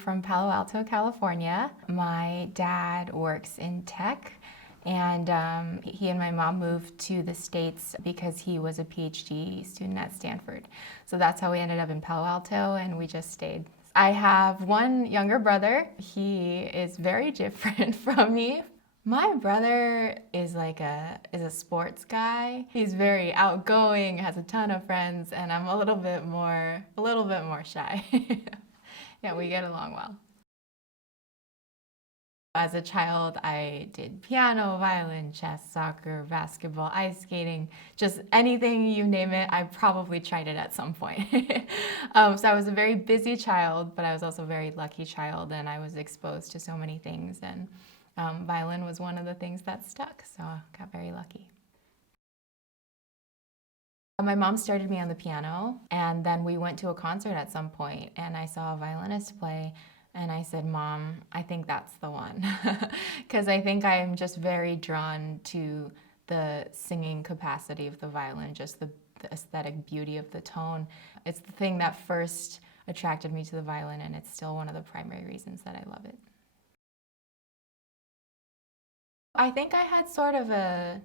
from Palo Alto, California. My dad works in tech, and he and my mom moved to the States because he was a PhD student at Stanford. So that's how we ended up in Palo Alto, and we just stayed. I have one younger brother. He is very different from me. My brother is a sports guy. He's very outgoing, has a ton of friends, and I'm a little bit more shy. Yeah, we get along well. As a child, I did piano, violin, chess, soccer, basketball, ice skating, just anything you name it, I probably tried it at some point. So I was a very busy child, but I was also a very lucky child, and I was exposed to so many things, and violin was one of the things that stuck, so I got very lucky. My mom started me on the piano, and then we went to a concert at some point, and I saw a violinist play, and I said, Mom, I think that's the one. Because I think I'm just very drawn to the singing capacity of the violin, just the aesthetic beauty of the tone. It's the thing that first attracted me to the violin, and it's still one of the primary reasons that I love it. I think I had sort of a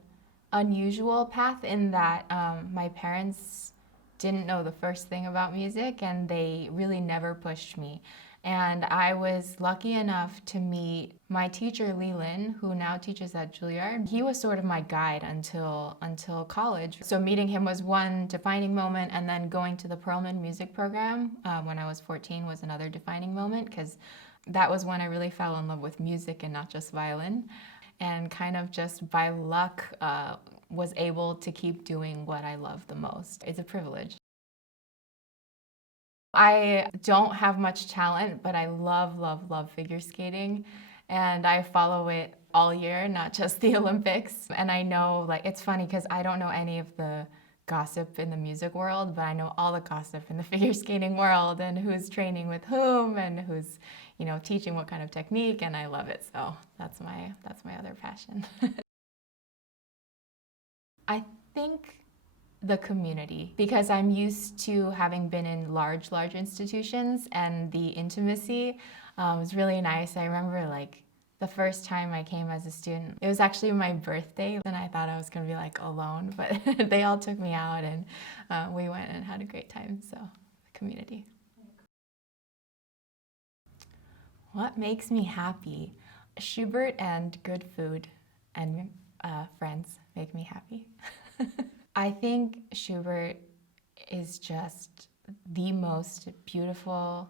unusual path in that my parents didn't know the first thing about music, and they really never pushed me. And I was lucky enough to meet my teacher, Leland, who now teaches at Juilliard. He was sort of my guide until college. So meeting him was one defining moment, and then going to the Perlman music program when I was 14 was another defining moment, because that was when I really fell in love with music and not just violin. And kind of just by luck was able to keep doing what I love the most. It's a privilege. I don't have much talent, but I love, love, love figure skating, and I follow it all year, not just the Olympics. And I know, it's funny because I don't know any of the gossip in the music world, but I know all the gossip in the figure skating world, and who's training with whom, and who's, teaching what kind of technique, and I love it. So that's my other passion. I think the community, because I'm used to having been in large institutions, and the intimacy was really nice. I remember the first time I came as a student, it was actually my birthday, and I thought I was gonna be alone, but they all took me out, and we went and had a great time. So the community. What makes me happy? Schubert and good food and friends make me happy. I think Schubert is just the most beautiful,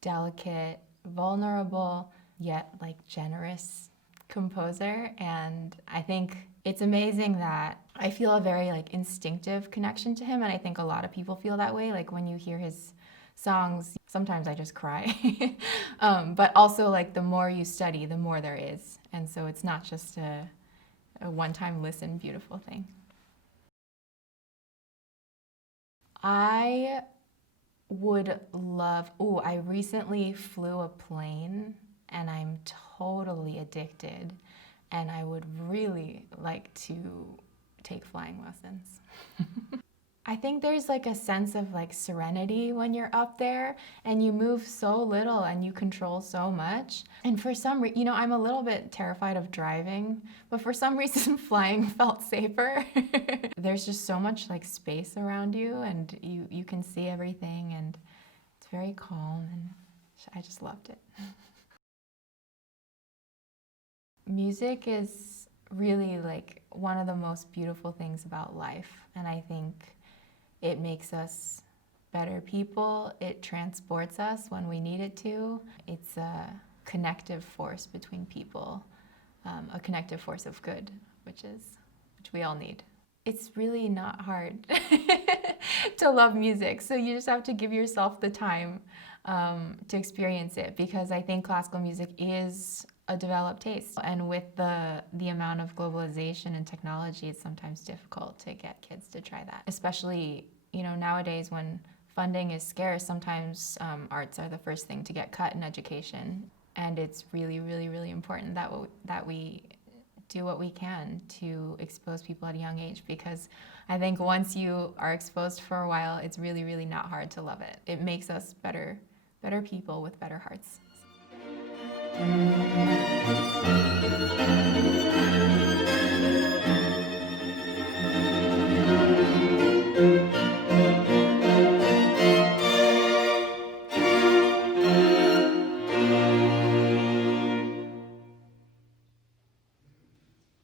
delicate, vulnerable, yet generous composer. And I think it's amazing that I feel a very instinctive connection to him. And I think a lot of people feel that way. When you hear his songs, sometimes I just cry. But also the more you study, the more there is. And so it's not just a one-time listen beautiful thing. I would love, I recently flew a plane, and I'm totally addicted, and I would really like to take flying lessons. I think there's a sense of serenity when you're up there, and you move so little and you control so much. And for some reason, I'm a little bit terrified of driving, but for some reason flying felt safer. There's just so much space around you, and you can see everything, and it's very calm, and I just loved it. Music is really one of the most beautiful things about life, and I think it makes us better people. It transports us when we need it to. It's a connective force between people, a connective force of good, which we all need. It's really not hard to love music, so you just have to give yourself the time to experience it, because I think classical music is a developed taste, and with the amount of globalization and technology, it's sometimes difficult to get kids to try that. Especially, nowadays when funding is scarce, sometimes arts are the first thing to get cut in education, and it's really, really, really important that we do what we can to expose people at a young age, because I think once you are exposed for a while, it's really, really not hard to love it. It makes us better people with better hearts.